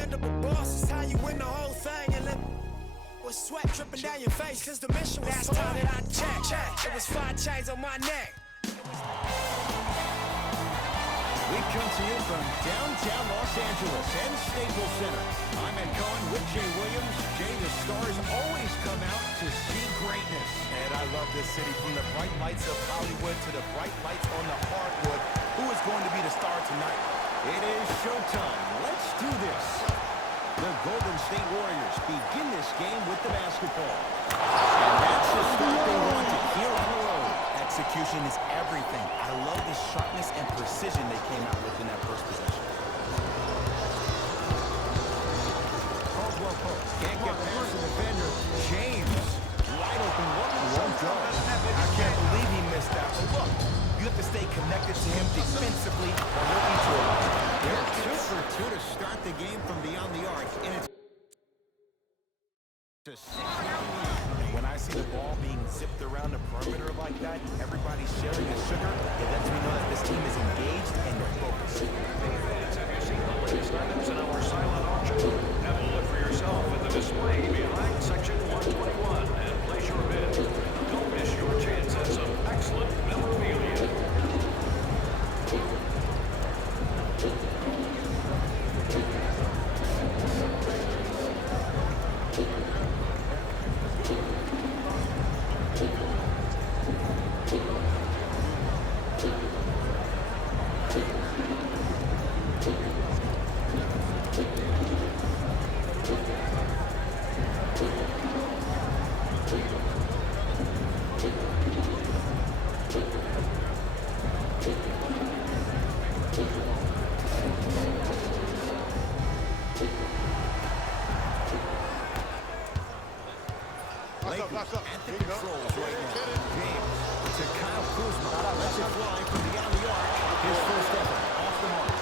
Expendable boss is how you win the whole thing. And then with sweat dripping down your face, cause the mission was last time that I checked. It was 5 chains on my neck. We come to you from downtown Los Angeles and Staples Center. I'm Ed Cohen with Jay Williams. Jay, the stars always come out to see greatness. And I love this city, from the bright lights of Hollywood to the bright lights on the hardwood. Who is going to be the star tonight? It is showtime. Let's do this. The Golden State Warriors begin this game with the basketball. And that's the start they wanted here on the road. Execution is everything. I love the sharpness and precision they came out with in that first possession. Caldwell Pope can't get past the defender. James, wide open look. Won't go. I can't believe he missed that. But look, you have to stay connected to him defensively or looking to a They're 2 for 2 to start the game from beyond the arc. And it's a 6-1 lead. When I see the ball being zipped around the perimeter like that, everybody's sharing the sugar, it lets me know that this team is engaged and they're focused. Have you seen the latest items in our silent auction? Have a look for yourself at the display behind section 121 and place your bid. Don't miss your chance at some excellent memorabilia. Lakers at the controls right now. James to Kyle Kuzma. Lets it fly from beyond the arc. His first effort off the mark.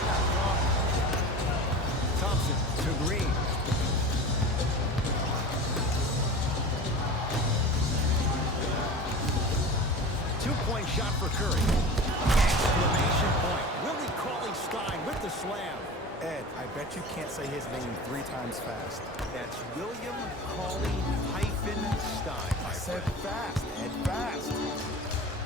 Thompson to Green. Two-point shot for Curry. Exclamation point. Willie Cauley-Stein with the slam. Ed, I bet you can't say his name 3 times fast. That's William Cauley-Stein. I said fast, Ed, fast.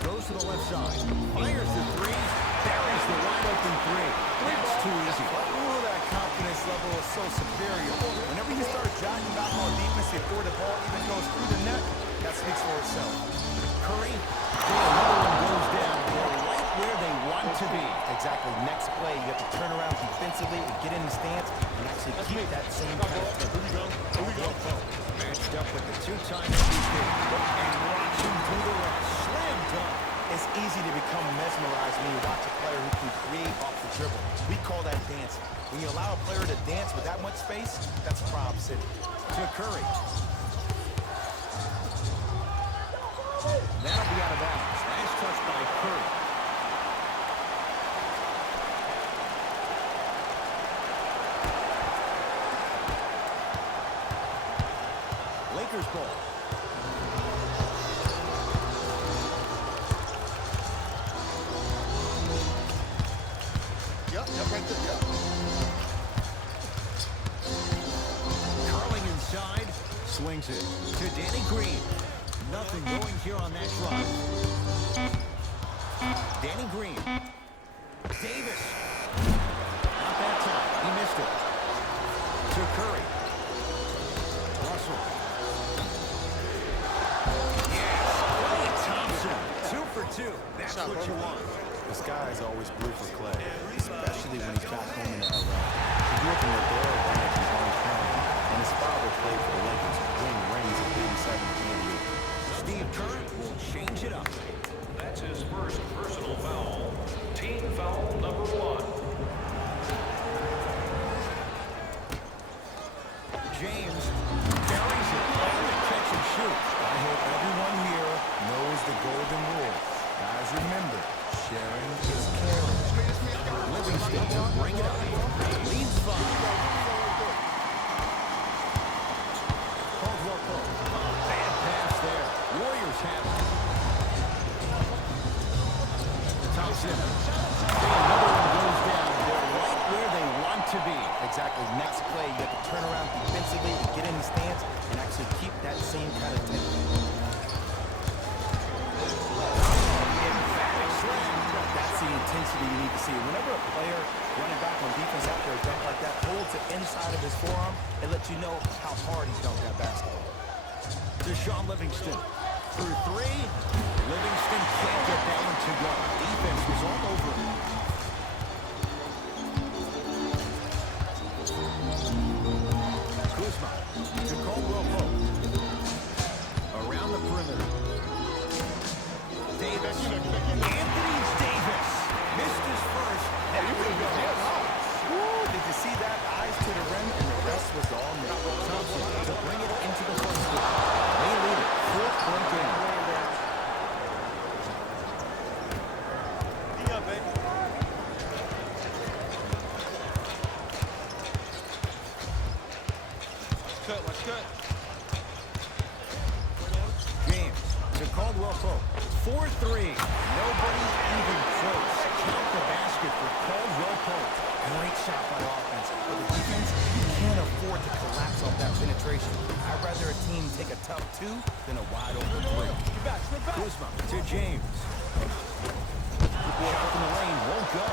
Goes to the left side. Fires the 3. Buries the wide open 3. That's too easy. Ooh, that confidence level is so superior. Whenever you start jotting back on defense before the ball even goes through the net, that speaks for itself. Curry, another one goes down. They're right where they want to be. Exactly. Next play, you have to turn around defensively and get in the stance and actually keep that same pace. Here we go. Matched up with the 2-time MVP. And watching do the rest. Slam dunk. It's easy to become mesmerized when you watch a player who can create off the dribble. We call that dancing. When you allow a player to dance with that much space, that's Prob City. To Curry. That'll be out of bounds. Nice touch by Curry. Lakers ball. Yep, right there, yep. Curling inside. Swings it to Danny Green. Nothing going here on that drive. Danny Green. Davis. Not that time. He missed it. To Curry. Russell. Yes. Clay Thompson. 2 for 2. That's what you want. The sky is always blue for Clay, especially when he's back home in LA. He grew up in the Dale Ranch in Orange County, and his father played for the Lakers, winning rings in 87 and 88. Steve Kerr will change it up. That's his first personal foul. Team foul number 1. James buries it on the catch and shoot. I hope everyone here knows the golden rule. Guys, remember, sharing is caring. Livingston will bring it up. Leads 5. Caldwell Pope. Bad pass there. Warriors have it. Thompson. Another one goes down. They're right where they want to be. Exactly. Next play, you You have to turn around defensively to get in the stance and actually keep that same kind of tempo. That's the intensity you need to see. Whenever a player running back on defense after a dunk like that holds it inside of his forearm, it lets you know how hard he dunked that basketball. Deshaun Livingston through three. Livingston can't get that one to go. Defense was all over him. Kuzma to Caldwell Pope. Around the perimeter. Davis. Anthony Davis missed his first. There you go. Woo, did you see that? Eyes to the rim, and the rest was all net. Thompson to bring it into the front court. They lead it 4-point game. Let's cut. James to Caldwell Pope. 4-3. Nobody even close. Count the basket for Caldwell Pope. Great shot by offense. But the defense, you can't afford to collapse off that penetration. I'd rather a team take a tough two than a wide open three. Kuzma to James. Shot from the lane won't go.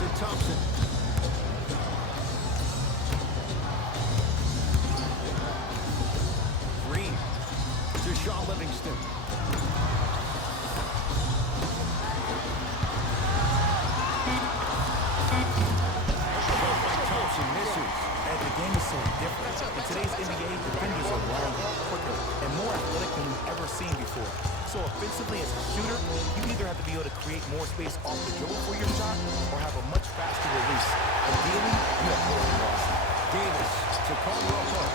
To Thompson. Green to Shaw Livingston. Thompson misses. And the game is so different. In today's NBA, defenders are longer, quicker, and more athletic than we've ever seen before. So offensively, as a shooter, you either have to be able to create more space off the dribble for your shot or have a much faster release. Ideally, you have more velocity. Davis to Caldwell Pope.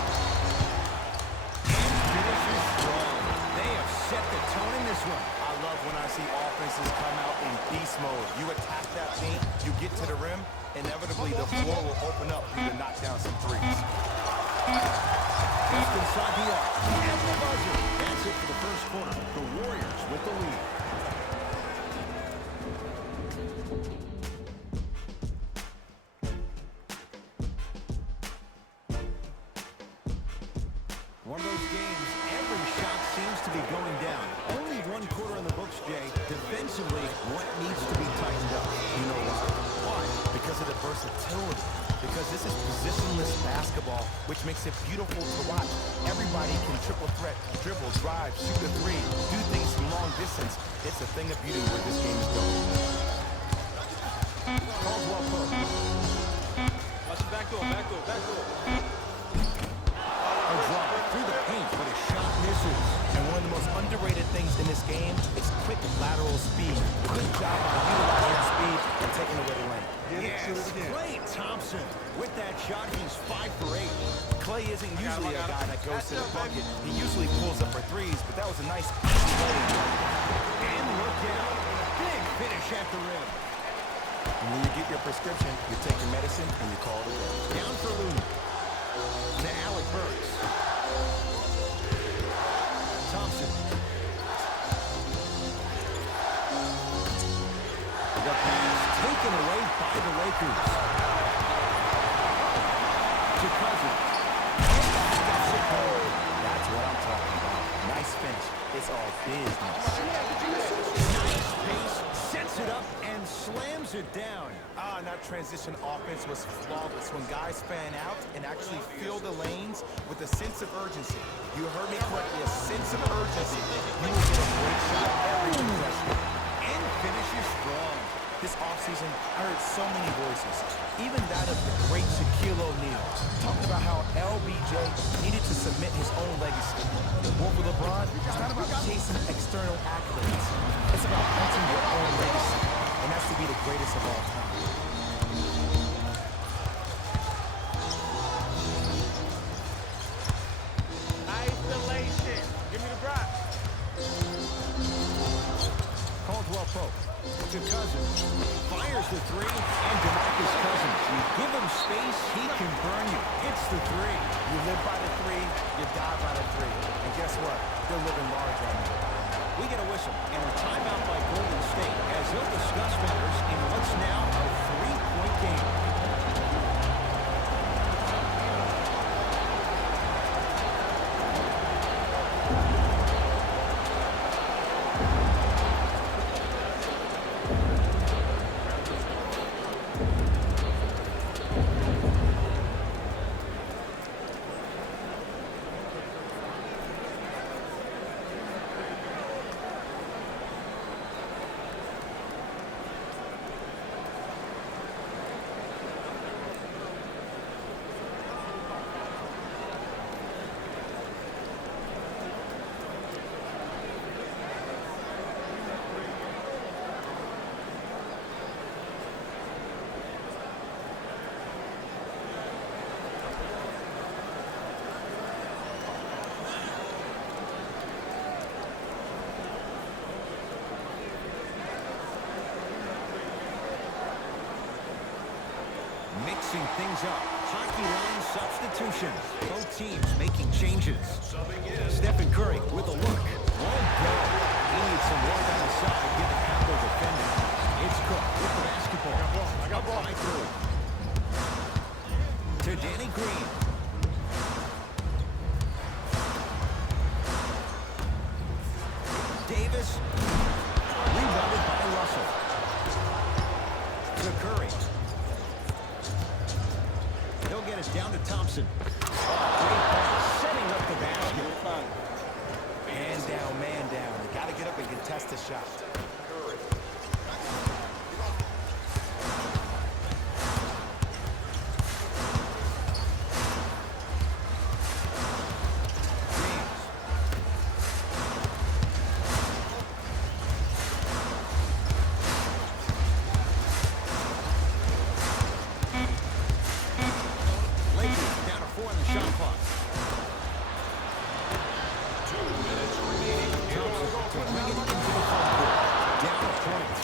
Finishes strong. They have set the tone in this one. I love when I see offenses come out in beast mode. You attack that paint, you get to the rim, inevitably the floor will open up for you to knock down some threes. Just inside the arc. At the buzzer. That's it for the first quarter. The Warriors with the lead. One of those games, every shot seems to be going down. Only one quarter in the books, Jay. Defensively, what needs to be tightened up? You know why? Why? Because of the versatility. Because this is positionless basketball, which makes it beautiful to watch. Everybody can triple threat, dribble, drive, shoot a three, do things from long distance. It's a thing of beauty where this game is going. Caldwell Pope. Watch it back door. A drive through the paint, but a shot misses. And one of the most underrated things in this game is quick lateral speed. Good job on utilizing speed and taking away the lane. Yes, Klay Thompson. With that shot, he's 5 for 8. Klay isn't usually a guy that goes to the bucket. He usually pulls up for threes, but that was a nice easy lay-in. And look out. Big finish at the rim. And when you get your prescription, you take your medicine and you call it a day. Down for Looney. To Alec Burks. Thompson. The pass taken away by the Lakers. To Cousins. That's it home. That's what I'm talking about. Nice finish. It's all business. Nice pace, sets it up, and slams it down. And that transition offense was flawless when guys fan out and actually fill the lanes with a sense of urgency. You heard me correctly, a sense of urgency. You will get a great shot every possession. And finishes strong. This offseason, I heard so many voices, even that of the great Shaquille O'Neal, talking about how LBJ needed to submit his own legacy. Well, for LeBron, it's not about chasing external accolades. It's about hunting your own legacy, and that's to be the greatest of all time. Isolation. Give me the rock. Caldwell Pope to Cousins. Fires the three, and DeMarcus Cousins. You give him space, he can burn you. It's the three. You live by the three, you die by the three. And guess what? They're living large on you. We get a whistle and a timeout by Golden State as they'll discuss matters in what's now a 3-point game. Mixing things up. Hockey line substitutions. Both teams making changes. Stephen Curry with a look. Won't go. He needs some work on the side, given how they're defending. It's Cook with the basketball. I got ball. Right through. To Danny Green. Davis. Rebounded by Russell. To Curry. He'll get it down to Thompson. Great pass, setting up the basket. Man down. You got to get up and contest the shot. Lakers down to 4 in the shot clock. 2 minutes remaining. To bring it into the front court. Down a point.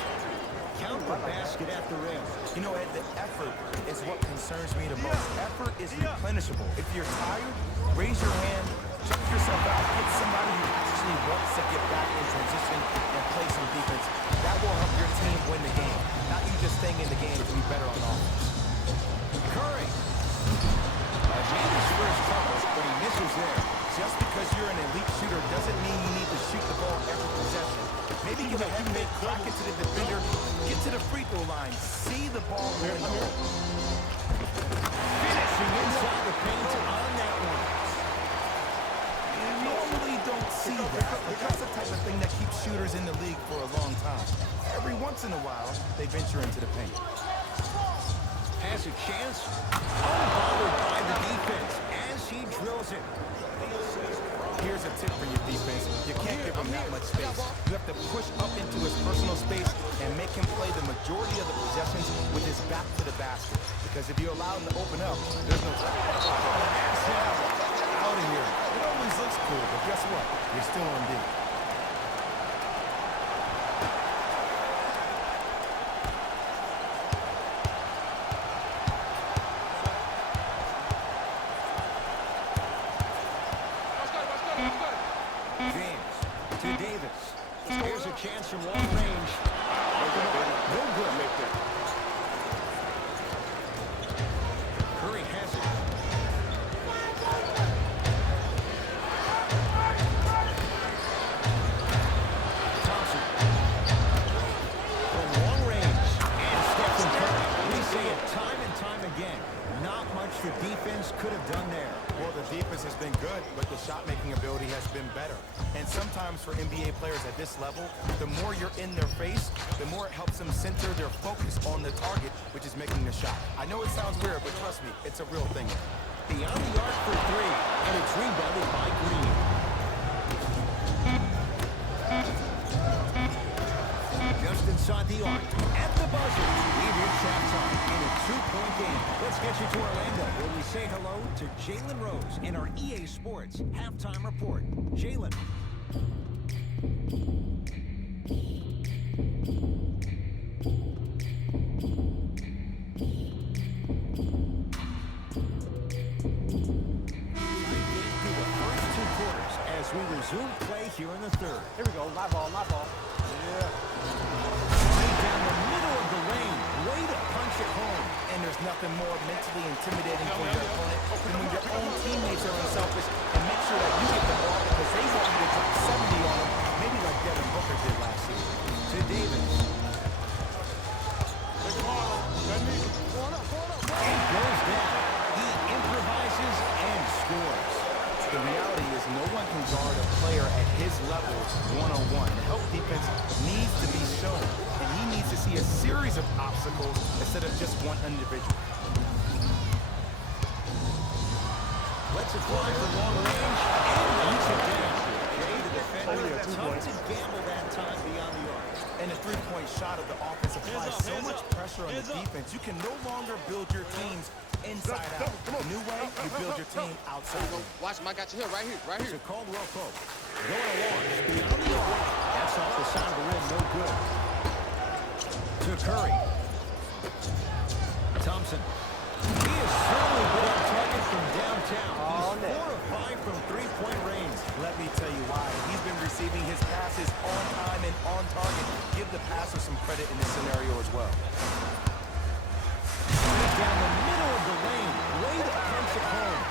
Count the basket at the rim. You know, Ed, the effort is what concerns me the most. Effort is replenishable. If you're tired, raise your hand, check yourself out, get somebody who actually wants to get back in transition and play some defense. That will help your team win the game. Not you just staying in the game to be better on offense. Curry. Made his first couple, but he misses there. Just because you're an elite shooter doesn't mean you need to shoot the ball every possession. Maybe give a head fake, crack it to the defender, get to the free throw line, see the ball going on. Finishing inside the paint on that one. You normally don't see that, but that's the type of thing that keeps shooters in the league for a long time. Every once in a while, they venture into the paint. Has a chance. Unbothered by the defense as he drills it. Here's a tip for your defense. You can't give him that much space. You have to push up into his personal space and make him play the majority of the possessions with his back to the basket. Because if you allow him to open up, there's no out of here. It always looks cool, but guess what? You're still on D. James to Davis. Here's a chance from long range. No good. Curry has it. Thompson. From long range. And Stephen Curry. We say it time and time again. Not much the defense could have done there. Well, the defense has been good, but the shot-making ability has been better. And sometimes for NBA players at this level, the more you're in their face, the more it helps them center their focus on the target, which is making the shot. I know it sounds weird, but trust me, it's a real thing. Beyond the arc for three, and it's rebounded by Green. Just inside the arc, at the buzzer, we've reached halftime in a 2-point game. Let's get you to Orlando, where we say hello to Jalen Rose in our EA Sports Halftime Report. Jalen. we resume play here in the third. Here we go. My ball, my ball. Yeah. Right down the middle of the lane. Way to punch it home. And there's nothing more mentally intimidating for your opponent than when your own teammates are unselfish and make sure that you get the ball because they want you to drop 70 on them, maybe like Devin Booker did last year. To Davis. And goes down. He improvises and scores. The reality is no one can guard a player at his level one-on-one. The help defense needs to be shown, and he needs to see a series of obstacles instead of just one individual. Lets it fly for long range and knocks it down. Jay, the defender, tough to gamble that time beyond the arc. And the three-point shot of the offense applies so much pressure on the defense, you can no longer build your teams inside out. The new way, you build your team outside. Watch him. I got you here, right here, right here. To Caldwell Pope. Going along, beyond the arc. That's off the side of the rim, no good. To Curry. Thompson. He has certainly been on target from downtown. He's 4 of 5 from three-point range. Let me tell you why. He's been receiving his passes on time and on target. Give the passer some credit in this scenario as well. Right down the middle of the lane. Way to punch it home.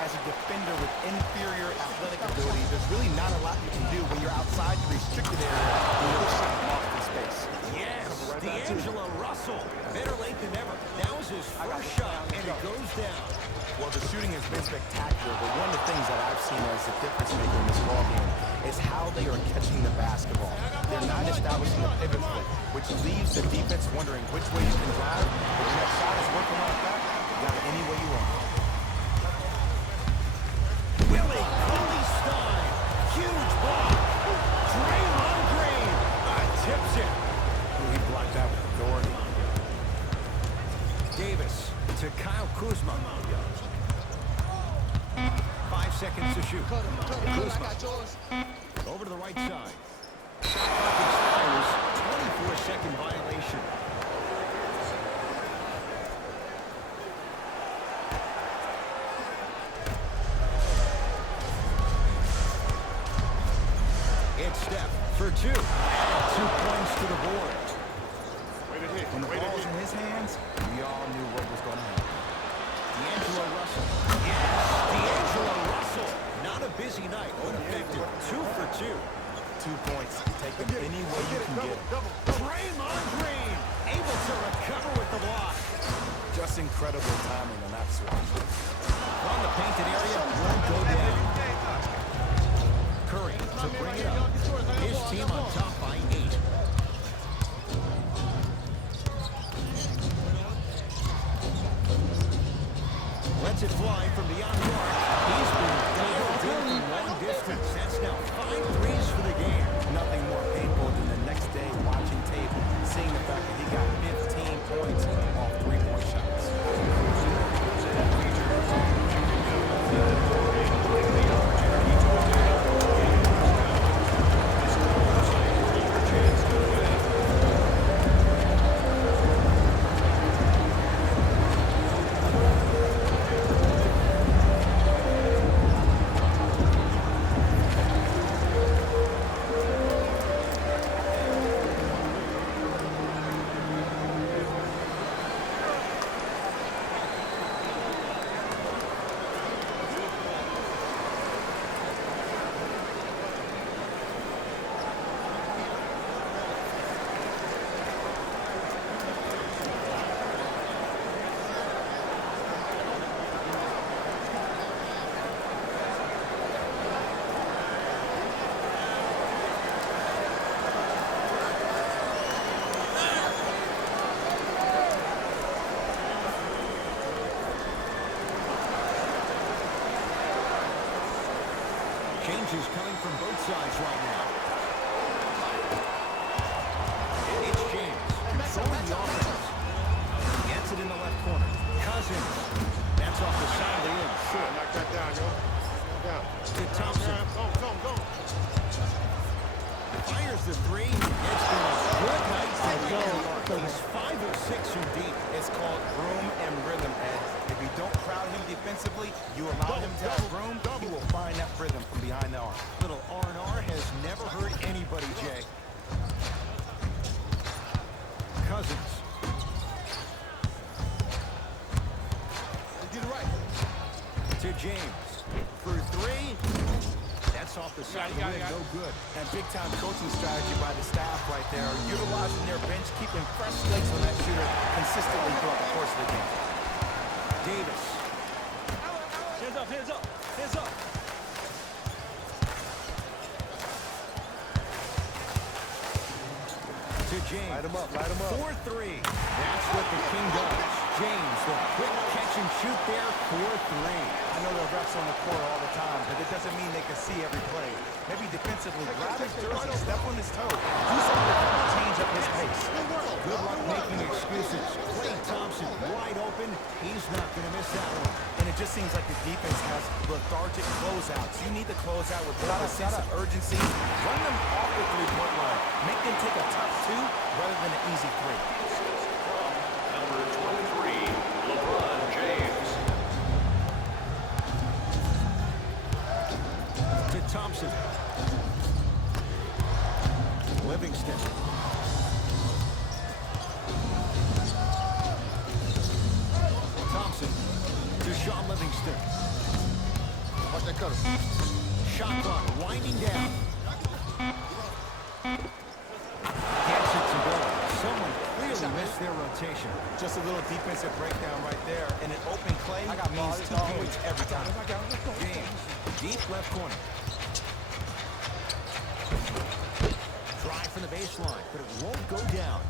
As a defender with inferior athletic ability, there's really not a lot you can do when you're outside the restricted area and you're shot marked in space. Yes, D'Angelo Russell. Better late than never. That was his first shot, and it goes down. Well, the shooting has been spectacular, but one of the things that I've seen as the difference maker in this ballgame is how they are catching the basketball. They're not establishing a pivot foot, which leaves the defense wondering which way you can drive. If your shot is working like that, you got it any way you want. Willie Cauley-Stein. Huge block. Draymond Green. Tips it. He blocked that with authority. Davis to Kyle Kuzma. 5 seconds to shoot. Kuzma over to the right side. Shot clock expires. 24-second violation. It's Steph for 2. 2 points to the board. When the ball was in his hands, we all knew what was going to happen. D'Angelo Russell. Yes, D'Angelo Russell. Not a busy night, but effective. 2 for 2. 2 points. Take them any way you can get them. Draymond Green able to recover with the block. Just incredible timing on that switch. From the painted area, won't go down. Curry to bring it up. His team on top by 8. Lets it fly from beyond the arc. He's been dialed in from long distance. That's now 5 threes for the game. Nothing more painful than the next day watching tape, seeing the fact that he got 15 points off 3-point shots. Changes coming from both sides right now. It's James controlling the offense. Gets it in the left corner. Cousins. That's off the side of the end. Short. Knock that down, yo. Down. To Thompson. Go. Fires the 3. It's been a good night for the arc. He's 5 of 6 from deep. It's called room and rhythm, Ed. If you don't crowd him defensively, defensively, you allow him to have room, he will find that rhythm from behind the arc. Little R&R has never hurt anybody, Jay. Cousins. Get it right. To James. For three. That's off the side of the rim. No good. And big-time coaching strategy by the staff right there, utilizing their bench, keeping fresh legs on that shooter consistently throughout the course of the game. Davis. Hands up, hands up, hands up. To James. Light him up, light him up. 4-3. That's what the King does. James, the quick catch and shoot there, 4-3. I know there are refs on the court all the time, but it doesn't mean they can see every play. Maybe defensively, grab his jersey, step on his toe, do something to change up his pace. Good luck making excuses. Klay Thompson wide open. He's not going to miss that one. And it just seems like the defense has lethargic closeouts. You need to close out with a sense of urgency. Run them off the three-point line. Make them take a tough two rather than an easy three. Number 23, LeBron James. To Thompson. Livingston. Thompson to Sean Livingston. Watch that cutter. Shot clock winding down. Gets it to go. Someone clearly missed their rotation. Just a little defensive breakdown right there. And an open Klay means 2 points every time. James, deep left corner. Drive from the baseline, but it won't go down.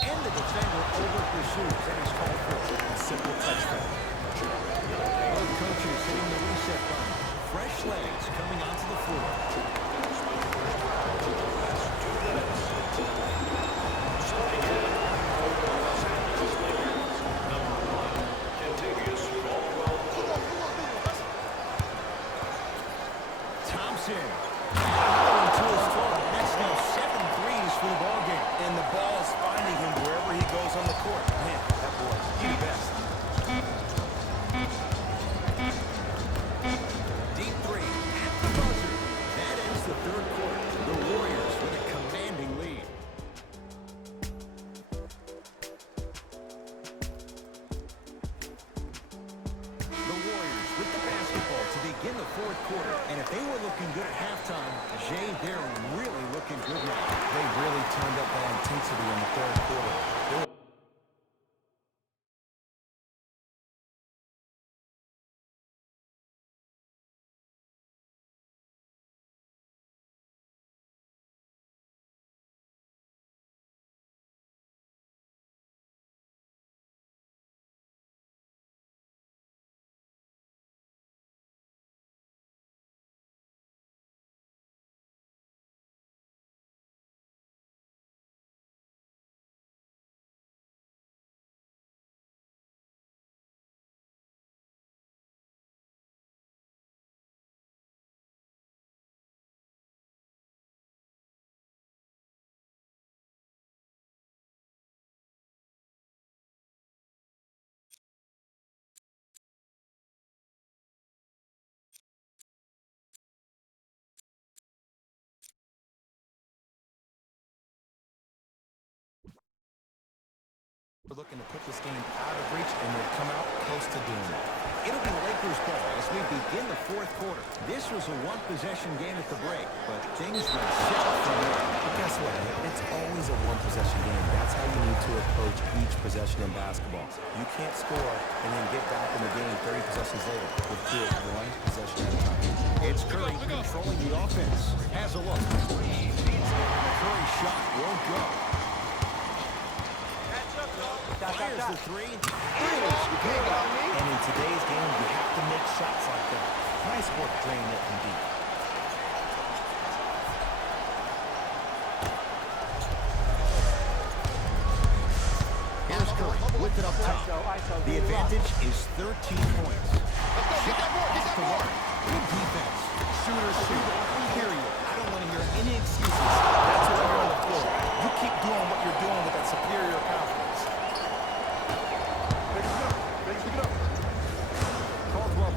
And the defender over pursues, and he's called for a simple touchdown. Both coaches hitting the reset button. Fresh legs coming onto the floor. Thompson. To his foot. That's now 7 threes for the ballgame. And the ball's finding him wherever he goes on the court. Man, that boy, he's the best. Deep three at the buzzer. That ends the third quarter. The Warriors with a commanding lead. The Warriors with the basketball to begin the fourth quarter. And if they were looking good at halftime, Jay, they're really looking good now. They really turned up that intensity in the third quarter. We're looking to put this game out of reach, and they've come out close to doing it. It'll be Lakers ball as we begin the fourth quarter. This was a one-possession game at the break, but things went south from there. But guess what? It's always a one-possession game. That's how you need to approach each possession in basketball. You can't score and then get back in the game 30 possessions later. We'll do it one possession at a time. It's Curry controlling the offense. Has a look. Curry shot won't go. Fires the three. It is good. And in today's game, you have to make shots like that. Nice work draining it from deep. Here's Curry with it up top. The advantage is 13 points. Shot off the mark. Good defense. Shooters shoot. Period. I don't want to hear any excuses. That's what you're on the floor. You keep doing what you're doing with that superior confidence. Caldwell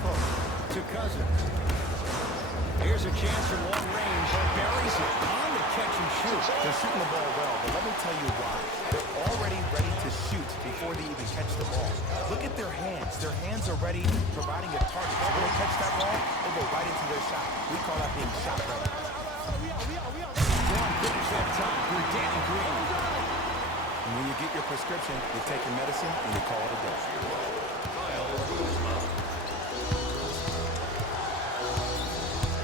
athletes. Their hands are ready, providing a target. So when they catch that ball, they go right into their shot. We call that being shot ready. One finish that time for Danny Green. And when you get your prescription, you take your medicine and you call it a day.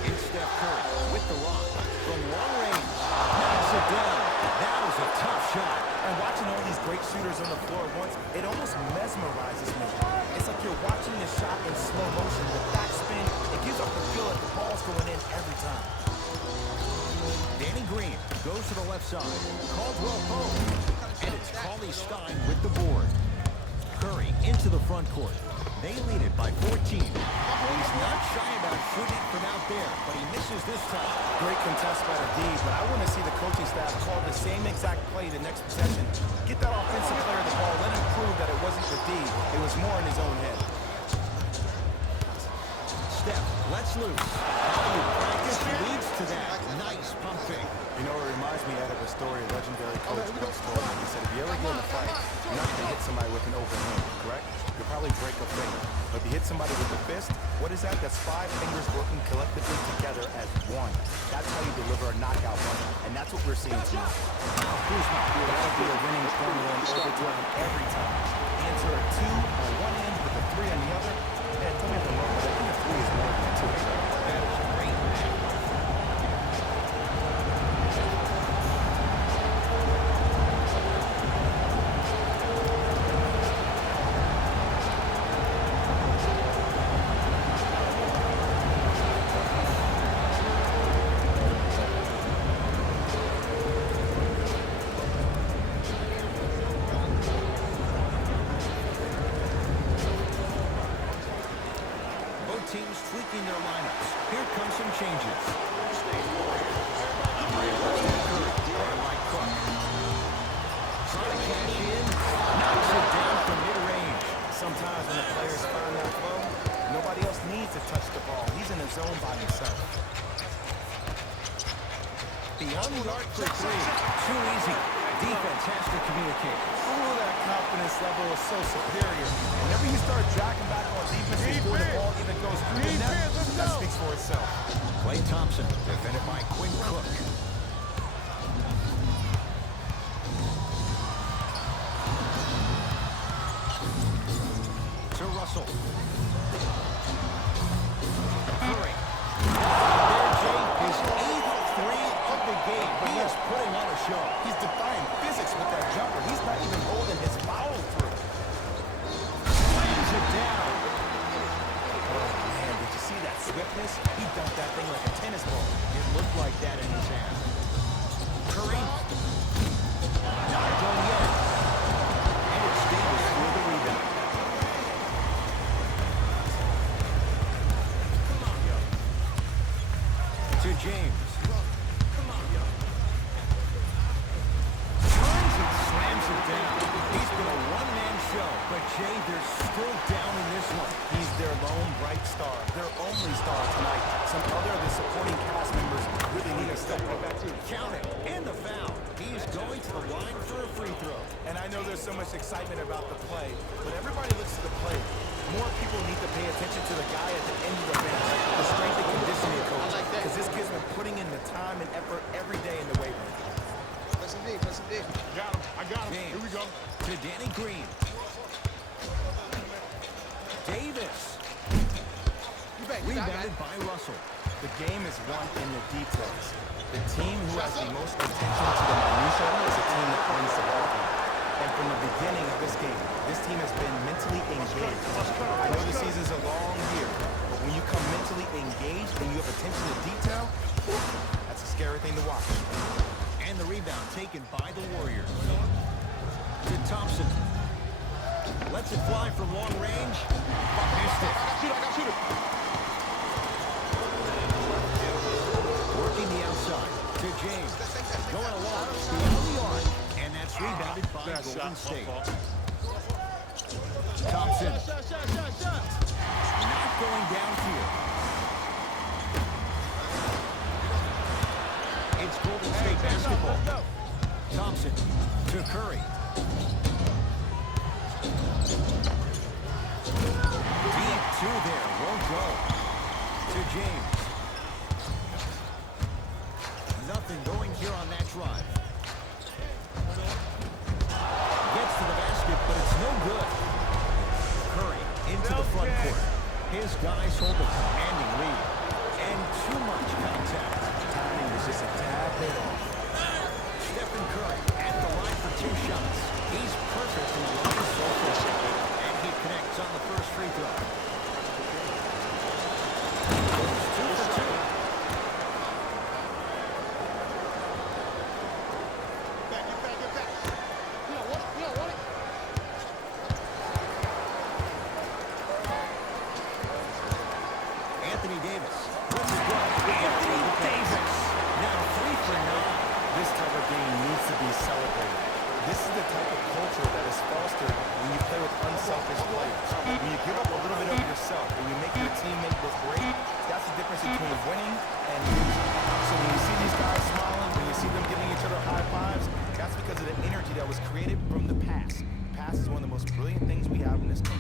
It's Steph Curry with the lock from long range. Knocks it down. That was a tough shot. And watching all these great shooters on the floor at once, it almost mesmerizes me. It's like you're watching the shot in slow motion. The backspin, it gives off the feel that the ball's going in every time. Danny Green goes to the left side. Caldwell Pope. And it's Cauley Stein with the board. Curry into the front court. They lead it by 14. He's not shy about shooting it from out there, but he misses this time. Great contest by the D, but I want to see the coaching staff call the same exact play the next possession. Get that offensive player the ball. Let him prove that it wasn't the D. It was more in his own head. Steph lets loose. How you practice leads to that. Nice pump fake. You know, it reminds me out of a story a legendary coach once told me. He said, if you ever get in a fight, you're not going to hit somebody with an open hand, correct? You'll probably break a finger. But if you hit somebody with a fist, what is that? That's 5 fingers working collectively together as one. That's how you deliver a knockout punch, and that's what we're seeing tonight. Kuzma, that'll be a winning formula in overtime every time. Answer a 2 on one end with a 3 on the other. Man, tell me if I'm wrong, but I think a 3 is more than a 2. That is great. Teams tweaking their lineups. Here come some changes. Trying to cash in. Knocks it down from mid-range. Sometimes when the players find that flow, nobody else needs to touch the ball. He's in his zone by himself. Beyond the arc for 3. Too easy. Defense has to communicate. Oh, that confidence level is so superior. Whenever you start tracking back on defense before the ball even goes through the net, that speaks for itself. Klay Thompson, defended by Quinn Cook. To Russell. Curry. There, Jay, his 8th 3 of the game. He is putting on a show. He's defying physics with that jumper. He's not even holding his foul through. Slams it down. Oh, man, did you see that swiftness? He dunked that thing like a tennis ball. It looked like that in his hand. Curry. Not done yet. And it's Davis for the rebound. To James. Turns and slams it down. He's been a one-man show, but Jay, they're still down in this one. He's their lone bright star, their only star tonight. Some other of the supporting cast members really need to step up. Count it, and the foul. He is going to the line for a free throw. And I know there's so much excitement about the play, but everybody looks at the play. More people need to pay attention to the guy at the end of the bench, the strength and conditioning coach, because this kid's been putting in the time and effort every day in the weight room. Press him deep, press him deep. Got him. I got him. James. Here we go. To Danny Green. Davis. Rebounded by Russell. The game is won in the details. The team who has the most attention to the minutiae is a team that wins the ball game. And from the beginning of this game, this team has been mentally engaged. I know the season's a long year, but when you come mentally engaged and you have attention to detail, that's a scary thing to watch. And the rebound taken by the Warriors. To Thompson. Lets it fly from long range. Missed it. I got shooter. Working the outside. To James. Going along. Beyond the arc. And that's rebounded by Golden State. Thompson. Not going downfield. It's Golden State basketball. Thompson to Curry. James. Nothing going here on that drive. Gets to the basket, but it's no good. Curry into the front court. His guys hold a commanding lead. And too much contact. Timing was just a tad bit off. Stephen Curry at the line for 2 shots. He's perfect in the line so far. And he connects on the first free throw. It's 2 for 2. Get back. You don't want it. Anthony Davis. Let's go. Anthony Davis. Now 3 for 9. This type of game needs to be celebrated. This is the type of culture that is fostered when you play with unselfish players. When you give up a little bit of yourself and you make your teammate look great, that's the difference between winning and losing. So when you see these guys smiling, when you see them giving each other high fives, that's because of the energy that was created from the pass. Pass is one of the most brilliant things we have in this game.